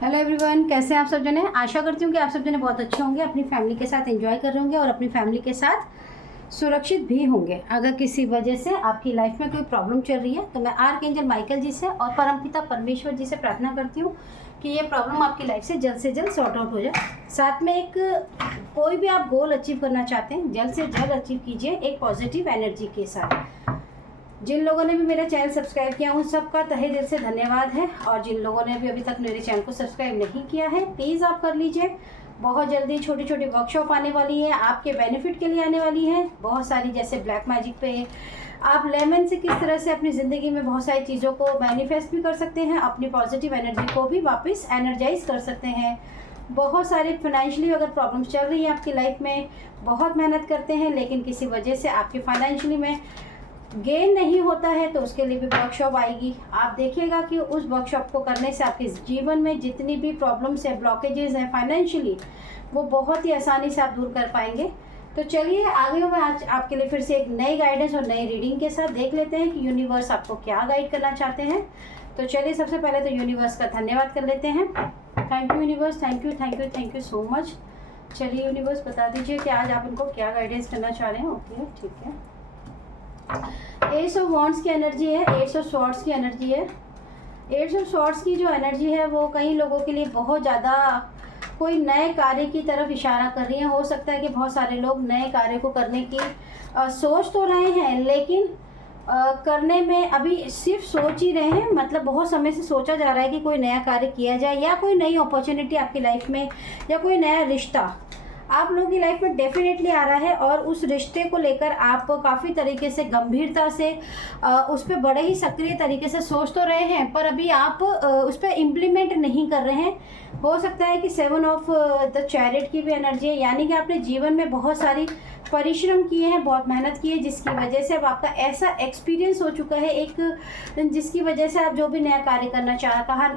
Hello everyone, कैसे हैं आप सब जने। आशा करती हूँ कि आप सब जने बहुत अच्छे होंगे, अपनी फैमिली के साथ एंजॉय कर रहे होंगे और अपनी फैमिली के साथ सुरक्षित भी होंगे। अगर किसी वजह से आपकी लाइफ में कोई प्रॉब्लम चल रही है तो मैं आर्कएंजल माइकल जी से और परमपिता परमेश्वर जी से प्रार्थना करती हूँ कि ये प्रॉब्लम आपकी लाइफ से जल्द सॉर्ट आउट हो जाए। साथ में एक कोई भी आप गोल अचीव करना चाहते हैं, जल्द से जल्द अचीव कीजिए एक पॉजिटिव एनर्जी के साथ। जिन लोगों ने भी मेरा चैनल सब्सक्राइब किया उन सबका तहे दिल से धन्यवाद है, और जिन लोगों ने भी अभी तक मेरे चैनल को सब्सक्राइब नहीं किया है प्लीज़ आप कर लीजिए। बहुत जल्दी छोटी छोटी वर्कशॉप आने वाली है, आपके बेनिफिट के लिए आने वाली है बहुत सारी, जैसे ब्लैक मैजिक पे आप लेमन से किस तरह से अपनी ज़िंदगी में बहुत सारी चीज़ों को मैनिफेस्ट भी कर सकते हैं, अपनी पॉजिटिव एनर्जी को भी वापस एनर्जाइज कर सकते हैं। बहुत सारे फाइनेंशियली अगर प्रॉब्लम्स चल रही हैं आपकी लाइफ में, बहुत मेहनत करते हैं लेकिन किसी वजह से आपके फाइनेंशियली में गेन नहीं होता है, तो उसके लिए भी वर्कशॉप आएगी। आप देखिएगा कि उस वर्कशॉप को करने से आपके जीवन में जितनी भी प्रॉब्लम्स है, ब्लॉकेजेस हैं फाइनेंशियली, वो बहुत ही आसानी से आप दूर कर पाएंगे। तो चलिए आगे मैं आज आपके लिए फिर से एक नई गाइडेंस और नई रीडिंग के साथ देख लेते हैं कि यूनिवर्स आपको क्या गाइड करना चाहते हैं। तो चलिए सबसे पहले तो यूनिवर्स का धन्यवाद कर लेते हैं। Thank you universe, thank you thank you thank you so much. चलिए यूनिवर्स बता दीजिए कि आज आप उनको क्या गाइडेंस करना चाह रहे हैं। ओके ठीक है। एस ऑफ वॉन्ड्स की एनर्जी है, एस ऑफ स्वॉर्ड्स की एनर्जी है। एस ऑफ स्वॉर्ड्स की जो एनर्जी है वो कई लोगों के लिए बहुत ज़्यादा कोई नए कार्य की तरफ इशारा कर रही है। हो सकता है कि बहुत सारे लोग नए कार्य को करने की सोच तो रहे हैं, लेकिन करने में अभी सिर्फ सोच ही रहे हैं। मतलब बहुत समय से सोचा जा रहा है कि कोई नया कार्य किया जाए, या कोई नई अपॉर्चुनिटी आपकी लाइफ में, या कोई नया रिश्ता आप लोगों की लाइफ में डेफिनेटली आ रहा है, और उस रिश्ते को लेकर आप काफ़ी तरीके से गंभीरता से उस पर बड़े ही सक्रिय तरीके से सोच तो रहे हैं, पर अभी आप उस पर इम्प्लीमेंट नहीं कर रहे हैं। हो सकता है कि 7 ऑफ द चैरिट की भी एनर्जी है, यानी कि आपने जीवन में बहुत सारी परिश्रम किए हैं, बहुत मेहनत की है, जिसकी वजह से अब आपका ऐसा एक्सपीरियंस हो चुका है एक, जिसकी वजह से आप जो भी नया कार्य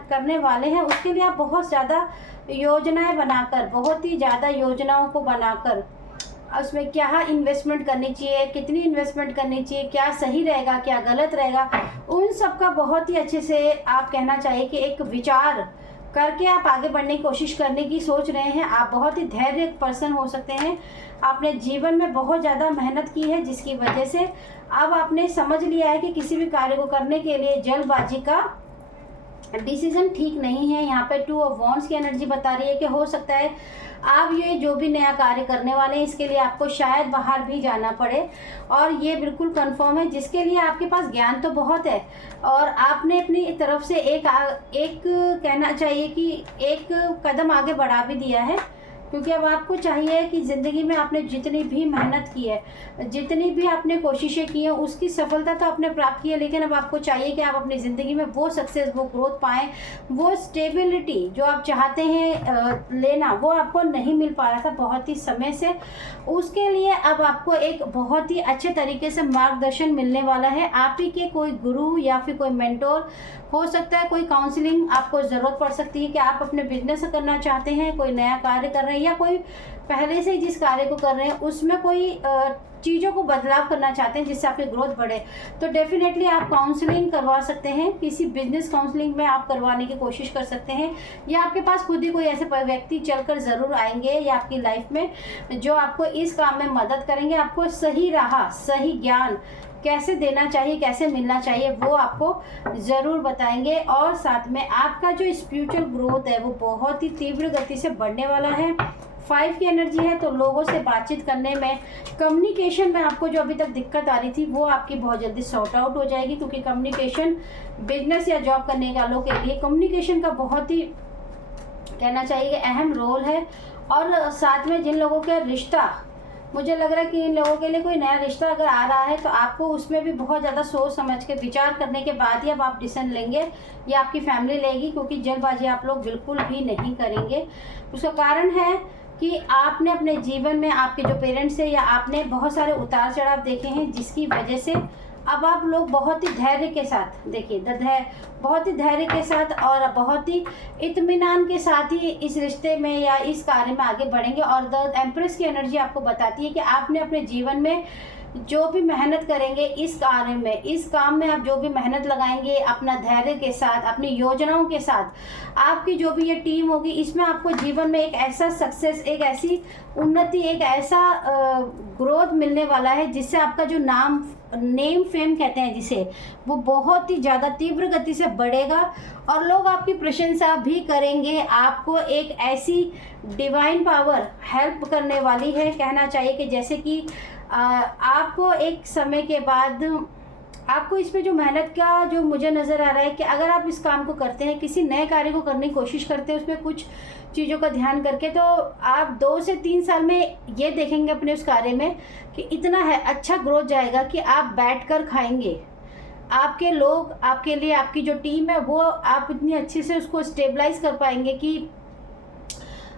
करने वाले हैं उसके लिए आप बहुत ज़्यादा योजनाएं बनाकर, बहुत ही ज़्यादा योजनाओं को बनाकर उसमें क्या इन्वेस्टमेंट करनी चाहिए, कितनी इन्वेस्टमेंट करनी चाहिए, क्या सही रहेगा क्या गलत रहेगा, उन सब का बहुत ही अच्छे से आप कहना चाहिए कि एक विचार करके आप आगे बढ़ने की कोशिश करने की सोच रहे हैं। आप बहुत ही धैर्य पर्सन हो सकते हैं, आपने जीवन में बहुत ज़्यादा मेहनत की है, जिसकी वजह से अब आपने समझ लिया है कि किसी भी कार्य को करने के लिए जल्दबाजी का डिसीजन ठीक नहीं है। यहाँ पे 2 ऑफ वॉन्ड्स की एनर्जी बता रही है कि हो सकता है आप ये जो भी नया कार्य करने वाले हैं इसके लिए आपको शायद बाहर भी जाना पड़े, और ये बिल्कुल कंफर्म है, जिसके लिए आपके पास ज्ञान तो बहुत है और आपने अपनी तरफ से एक कहना चाहिए कि एक कदम आगे बढ़ा भी दिया है, क्योंकि अब आपको चाहिए कि ज़िंदगी में आपने जितनी भी मेहनत की है, जितनी भी आपने कोशिशें की हैं, उसकी सफलता तो आपने प्राप्त की है, लेकिन अब आपको चाहिए कि आप अपनी ज़िंदगी में वो सक्सेस, वो ग्रोथ पाएँ, वो स्टेबिलिटी जो आप चाहते हैं लेना, वो आपको नहीं मिल पा रहा था बहुत ही समय से। उसके लिए अब आपको एक बहुत ही अच्छे तरीके से मार्गदर्शन मिलने वाला है। आप ही के कोई गुरु या फिर कोई मेंटोर हो सकता है, कोई काउंसलिंग आपको ज़रूरत पड़ सकती है कि आप अपने बिजनेस करना चाहते हैं, कोई नया कार्य कर रहे हैं, या कोई पहले से जिस कार्य को कर रहे हैं उसमें कोई चीज़ों को बदलाव करना चाहते हैं जिससे आपकी ग्रोथ बढ़े, तो डेफिनेटली आप काउंसलिंग करवा सकते हैं। किसी बिजनेस काउंसलिंग में आप करवाने की कोशिश कर सकते हैं, या आपके पास खुद ही कोई ऐसे व्यक्ति चलकर ज़रूर आएंगे या आपकी लाइफ में जो आपको इस काम में मदद करेंगे, आपको सही राह, सही ज्ञान कैसे देना चाहिए, कैसे मिलना चाहिए, वो आपको ज़रूर बताएंगे। और साथ में आपका जो स्पिरिचुअल ग्रोथ है वो बहुत ही तीव्र गति से बढ़ने वाला है। 5 की एनर्जी है, तो लोगों से बातचीत करने में, कम्युनिकेशन में आपको जो अभी तक दिक्कत आ रही थी वो आपकी बहुत जल्दी सॉर्ट आउट हो जाएगी, क्योंकि कम्युनिकेशन बिजनेस या जॉब करने वालों के लिए कम्युनिकेशन का बहुत ही कहना चाहिए कि अहम रोल है। और साथ में जिन लोगों के रिश्ता, मुझे लग रहा है कि इन लोगों के लिए कोई नया रिश्ता अगर आ रहा है तो आपको उसमें भी बहुत ज़्यादा सोच समझ के विचार करने के बाद ही अब आप डिसीजन लेंगे, या आपकी फैमिली लेगी, क्योंकि जल्दबाजी आप लोग बिल्कुल भी नहीं करेंगे। उसका कारण है कि आपने अपने जीवन में आपके जो पेरेंट्स हैं या आपने बहुत सारे उतार चढ़ाव देखे हैं, जिसकी वजह से अब आप लोग बहुत ही धैर्य के साथ, देखिए बहुत ही धैर्य के साथ और बहुत ही इत्मीनान के साथ ही इस रिश्ते में या इस कार्य में आगे बढ़ेंगे। और द एम्प्रेस की एनर्जी आपको बताती है कि आपने अपने जीवन में जो भी मेहनत करेंगे इस कार्य में, इस काम में आप जो भी मेहनत लगाएंगे अपना धैर्य के साथ, अपनी योजनाओं के साथ, आपकी जो भी ये टीम होगी, इसमें आपको जीवन में एक ऐसा सक्सेस, एक ऐसी उन्नति, एक ऐसा ग्रोथ मिलने वाला है जिससे आपका जो नेम फेम कहते हैं जिसे, वो बहुत ही ज़्यादा तीव्र गति से बढ़ेगा और लोग आपकी प्रशंसा भी करेंगे। आपको एक ऐसी डिवाइन पावर हेल्प करने वाली है, कहना चाहिए कि जैसे कि आपको एक समय के बाद आपको इसमें जो मेहनत का जो मुझे नज़र आ रहा है कि अगर आप इस काम को करते हैं, किसी नए कार्य को करने की कोशिश करते हैं, उसमें कुछ चीज़ों का ध्यान करके, तो आप 2 से 3 साल में ये देखेंगे अपने उस कार्य में कि इतना है अच्छा ग्रोथ जाएगा कि आप बैठकर खाएंगे। आपके लोग, आपके लिए आपकी जो टीम है वो आप इतनी अच्छे से उसको स्टेबलाइज कर पाएंगे कि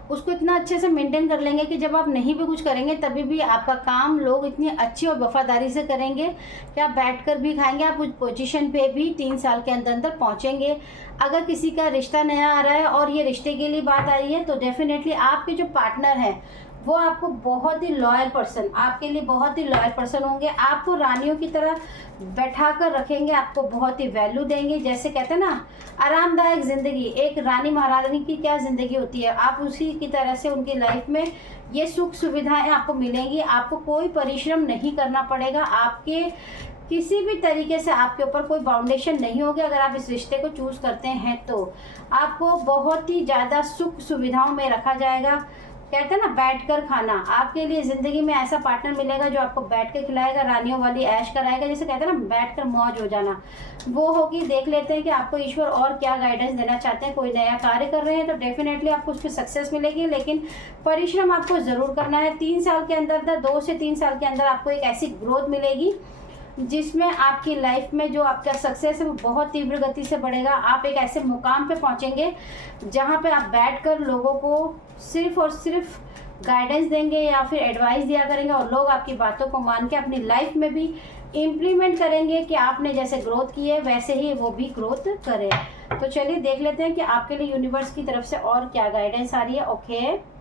उसको इतना अच्छे से मेंटेन कर लेंगे कि जब आप नहीं भी कुछ करेंगे तभी भी आपका काम लोग इतनी अच्छी और वफादारी से करेंगे कि आप बैठकर भी खाएंगे। आप उस पोजीशन पे भी 3 साल के अंदर अंदर पहुंचेंगे। अगर किसी का रिश्ता नया आ रहा है और ये रिश्ते के लिए बात आ रही है तो डेफिनेटली आपके जो पार्टनर हैं वो आपको बहुत ही लॉयल पर्सन, आपके लिए बहुत ही लॉयल पर्सन होंगे। आपको रानियों की तरह बैठा कर रखेंगे, आपको बहुत ही वैल्यू देंगे। जैसे कहते हैं ना, आरामदायक ज़िंदगी, एक रानी महारानी की क्या ज़िंदगी होती है, आप उसी की तरह से उनकी लाइफ में ये सुख सुविधाएं आपको मिलेंगी। आपको कोई परिश्रम नहीं करना पड़ेगा, आपके किसी भी तरीके से आपके ऊपर कोई बाउंडेशन नहीं होगी। अगर आप इस रिश्ते को चूज़ करते हैं तो आपको बहुत ही ज़्यादा सुख सुविधाओं में रखा जाएगा। कहते हैं ना, बैठकर खाना, आपके लिए ज़िंदगी में ऐसा पार्टनर मिलेगा जो आपको बैठ के खिलाएगा, रानियों वाली ऐश कराएगा। जैसे कहते हैं ना, बैठकर मौज हो जाना, वो होगी। देख लेते हैं कि आपको ईश्वर और क्या गाइडेंस देना चाहते हैं। कोई नया कार्य कर रहे हैं तो डेफिनेटली आपको उसमें सक्सेस मिलेगी, लेकिन परिश्रम आपको ज़रूर करना है। 3 साल के अंदर, 2 से 3 साल के अंदर आपको एक ऐसी ग्रोथ मिलेगी जिसमें आपकी लाइफ में जो आपका सक्सेस है वो बहुत तीव्र गति से बढ़ेगा। आप एक ऐसे मुकाम पे पहुंचेंगे जहां पे आप बैठकर लोगों को सिर्फ और सिर्फ गाइडेंस देंगे या फिर एडवाइस दिया करेंगे और लोग आपकी बातों को मान के अपनी लाइफ में भी इम्प्लीमेंट करेंगे कि आपने जैसे ग्रोथ की है वैसे ही वो भी ग्रोथ करे। तो चलिए देख लेते हैं कि आपके लिए यूनिवर्स की तरफ से और क्या गाइडेंस आ रही है। ओके,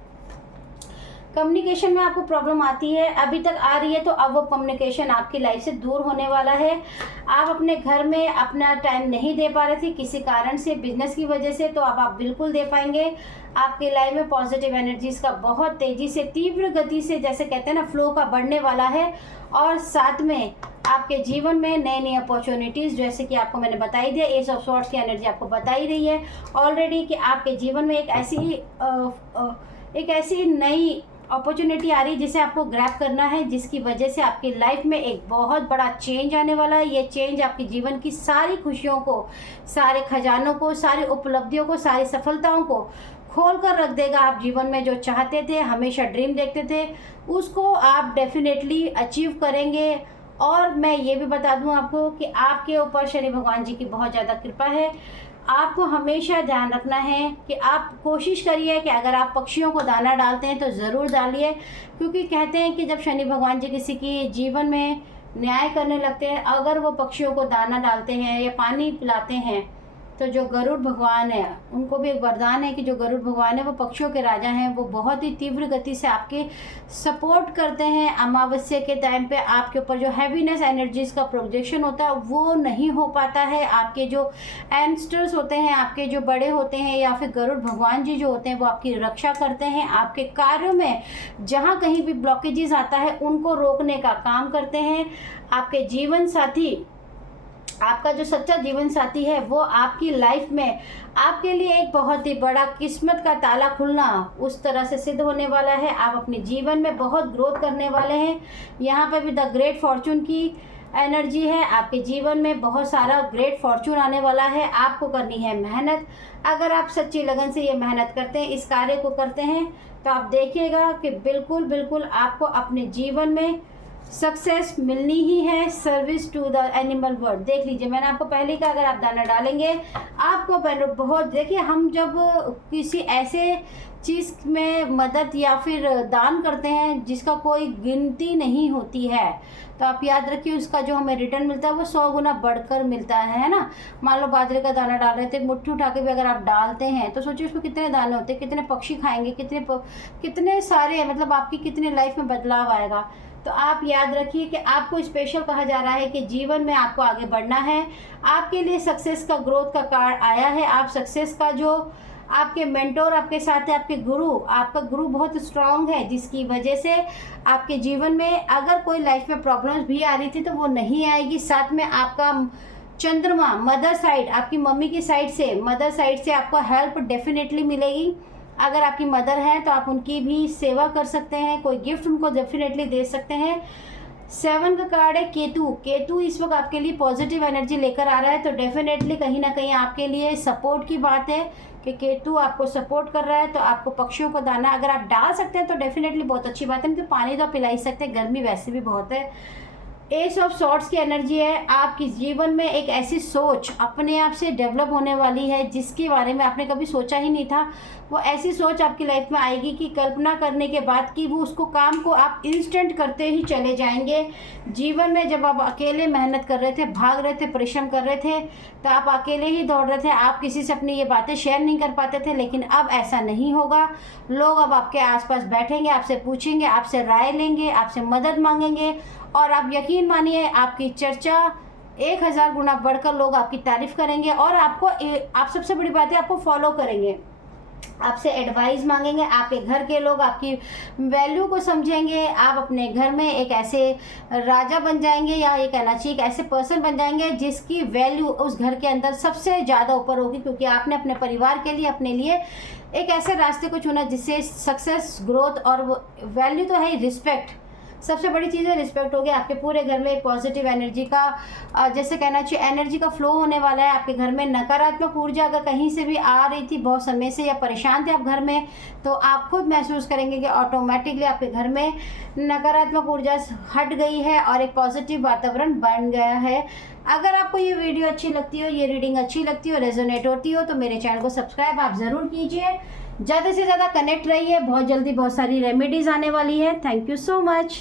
कम्युनिकेशन में आपको प्रॉब्लम आती है, अभी तक आ रही है, तो अब वो कम्युनिकेशन आपकी लाइफ से दूर होने वाला है। आप अपने घर में अपना टाइम नहीं दे पा रहे थे किसी कारण से, बिजनेस की वजह से, तो अब आप बिल्कुल दे पाएंगे। आपकी लाइफ में पॉजिटिव एनर्जीज का बहुत तेज़ी से, तीव्र गति से, जैसे कहते हैं ना, फ्लो का बढ़ने वाला है। और साथ में आपके जीवन में नई नई अपॉर्चुनिटीज़, जैसे कि आपको मैंने बताई दिया, एस ऑफ सॉर्ड्स की एनर्जी आपको बताई रही है ऑलरेडी कि आपके जीवन में एक ऐसी नई अपॉर्चुनिटी आ रही है जिसे आपको ग्रैब करना है, जिसकी वजह से आपकी लाइफ में एक बहुत बड़ा चेंज आने वाला है। ये चेंज आपके जीवन की सारी खुशियों को, सारे खजानों को, सारी उपलब्धियों को, सारी सफलताओं को खोल कर रख देगा। आप जीवन में जो चाहते थे, हमेशा ड्रीम देखते थे, उसको आप डेफिनेटली अचीव करेंगे। और मैं ये भी बता दूं आपको कि आपके ऊपर शनि भगवान जी की बहुत ज़्यादा कृपा है। आपको हमेशा ध्यान रखना है कि आप कोशिश करिए कि अगर आप पक्षियों को दाना डालते हैं तो ज़रूर डालिए, क्योंकि कहते हैं कि जब शनि भगवान जी किसी की जीवन में न्याय करने लगते हैं, अगर वो पक्षियों को दाना डालते हैं या पानी पिलाते हैं, तो जो गरुड़ भगवान है उनको भी एक वरदान है कि जो गरुड़ भगवान है वो पक्षियों के राजा हैं, वो बहुत ही तीव्र गति से आपके सपोर्ट करते हैं। अमावस्या के टाइम पे आपके ऊपर जो हैवीनेस एनर्जीज का प्रोजेक्शन होता है वो नहीं हो पाता है। आपके जो एंस्टर्स होते हैं, आपके जो बड़े होते हैं, या फिर गरुड़ भगवान जी जो होते हैं, वो आपकी रक्षा करते हैं। आपके कार्यों में जहाँ कहीं भी ब्लॉकेजेस आता है उनको रोकने का काम करते हैं। आपके जीवन साथी, आपका जो सच्चा जीवन साथी है, वो आपकी लाइफ में आपके लिए एक बहुत ही बड़ा किस्मत का ताला खुलना उस तरह से सिद्ध होने वाला है। आप अपने जीवन में बहुत ग्रोथ करने वाले हैं। यहाँ पे भी द ग्रेट फॉर्चून की एनर्जी है। आपके जीवन में बहुत सारा ग्रेट फॉर्चून आने वाला है। आपको करनी है मेहनत। अगर आप सच्ची लगन से ये मेहनत करते हैं, इस कार्य को करते हैं, तो आप देखिएगा कि बिल्कुल बिल्कुल आपको अपने जीवन में सक्सेस मिलनी ही है। Service to the animal world, देख लीजिए, मैंने आपको पहले ही कहा, अगर आप दाना डालेंगे आपको बहुत, देखिए, हम जब किसी ऐसे चीज़ में मदद या फिर दान करते हैं जिसका कोई गिनती नहीं होती है, तो आप याद रखिए उसका जो हमें रिटर्न मिलता है वो 100 गुना बढ़कर मिलता है ना। मान लो बाजरे का दाना डाल रहे थे, मुट्ठी उठा के भी अगर आप डालते हैं तो सोचिए उसमें कितने दाने होते हैं, कितने पक्षी खाएंगे, कितने सारे, मतलब आपकी कितने लाइफ में बदलाव आएगा। तो आप याद रखिए कि आपको स्पेशल कहा जा रहा है कि जीवन में आपको आगे बढ़ना है। आपके लिए सक्सेस का, ग्रोथ का कार्ड आया है। आप सक्सेस का जो आपके मेंटोर आपके साथ है, आपके गुरु, आपका गुरु बहुत स्ट्रांग है, जिसकी वजह से आपके जीवन में अगर कोई लाइफ में प्रॉब्लम्स भी आ रही थी तो वो नहीं आएगी। साथ में आपका चंद्रमा, मदर साइड, आपकी मम्मी की साइड से, मदर साइड से आपको हेल्प डेफिनेटली मिलेगी। अगर आपकी मदर है तो आप उनकी भी सेवा कर सकते हैं, कोई गिफ्ट उनको डेफिनेटली दे सकते हैं। 7 का कार्ड है केतु। केतु इस वक्त आपके लिए पॉजिटिव एनर्जी लेकर आ रहा है, तो डेफिनेटली कहीं ना कहीं आपके लिए सपोर्ट की बात है कि केतु आपको सपोर्ट कर रहा है। तो आपको पक्षियों को दाना अगर आप डाल सकते हैं तो डेफिनेटली बहुत अच्छी बात है, नहीं तो पानी तो आप पिला ही सकते हैं, गर्मी वैसे भी बहुत है। एस ऑफ सॉर्ट्स की एनर्जी है। आपके जीवन में एक ऐसी सोच अपने आप से डेवलप होने वाली है जिसके बारे में आपने कभी सोचा ही नहीं था। वो ऐसी सोच आपकी लाइफ में आएगी कि कल्पना करने के बाद कि वो उसको काम को आप इंस्टेंट करते ही चले जाएंगे। जीवन में जब आप अकेले मेहनत कर रहे थे, भाग रहे थे, परिश्रम कर रहे थे, तो आप अकेले ही दौड़ रहे थे, आप किसी से अपनी ये बातें शेयर नहीं कर पाते थे। लेकिन अब ऐसा नहीं होगा। लोग अब आपके आसपास बैठेंगे, आपसे पूछेंगे, आपसे राय लेंगे, आपसे मदद मांगेंगे, और आप यकीन मानिए आपकी चर्चा 1000 गुना बढ़कर लोग आपकी तारीफ करेंगे और आप सबसे बड़ी बात है आपको फॉलो करेंगे, आपसे एडवाइस मांगेंगे। आपके घर के लोग आपकी वैल्यू को समझेंगे। आप अपने घर में एक ऐसे राजा बन जाएंगे, या ये कहना चाहिए एक ऐसे पर्सन बन जाएंगे जिसकी वैल्यू उस घर के अंदर सबसे ज़्यादा ऊपर होगी, क्योंकि आपने अपने परिवार के लिए, अपने लिए एक ऐसे रास्ते को चुना जिससे सक्सेस, ग्रोथ और वैल्यू तो है ही, रिस्पेक्ट, सबसे बड़ी चीज़ है रिस्पेक्ट होगी। आपके पूरे घर में एक पॉजिटिव एनर्जी का जैसे कहना चाहिए एनर्जी का फ्लो होने वाला है। आपके घर में नकारात्मक ऊर्जा अगर कहीं से भी आ रही थी बहुत समय से, या परेशान थे आप घर में, तो आप खुद महसूस करेंगे कि ऑटोमेटिकली आपके घर में नकारात्मक ऊर्जा हट गई है और एक पॉजिटिव वातावरण बन गया है। अगर आपको ये वीडियो अच्छी लगती हो, ये रीडिंग अच्छी लगती हो, रेजोनेट होती हो, तो मेरे चैनल को सब्सक्राइब आप ज़रूर कीजिए। ज़्यादा से ज़्यादा कनेक्ट रहिए। बहुत जल्दी बहुत सारी रेमेडीज़ आने वाली है। Thank you so much.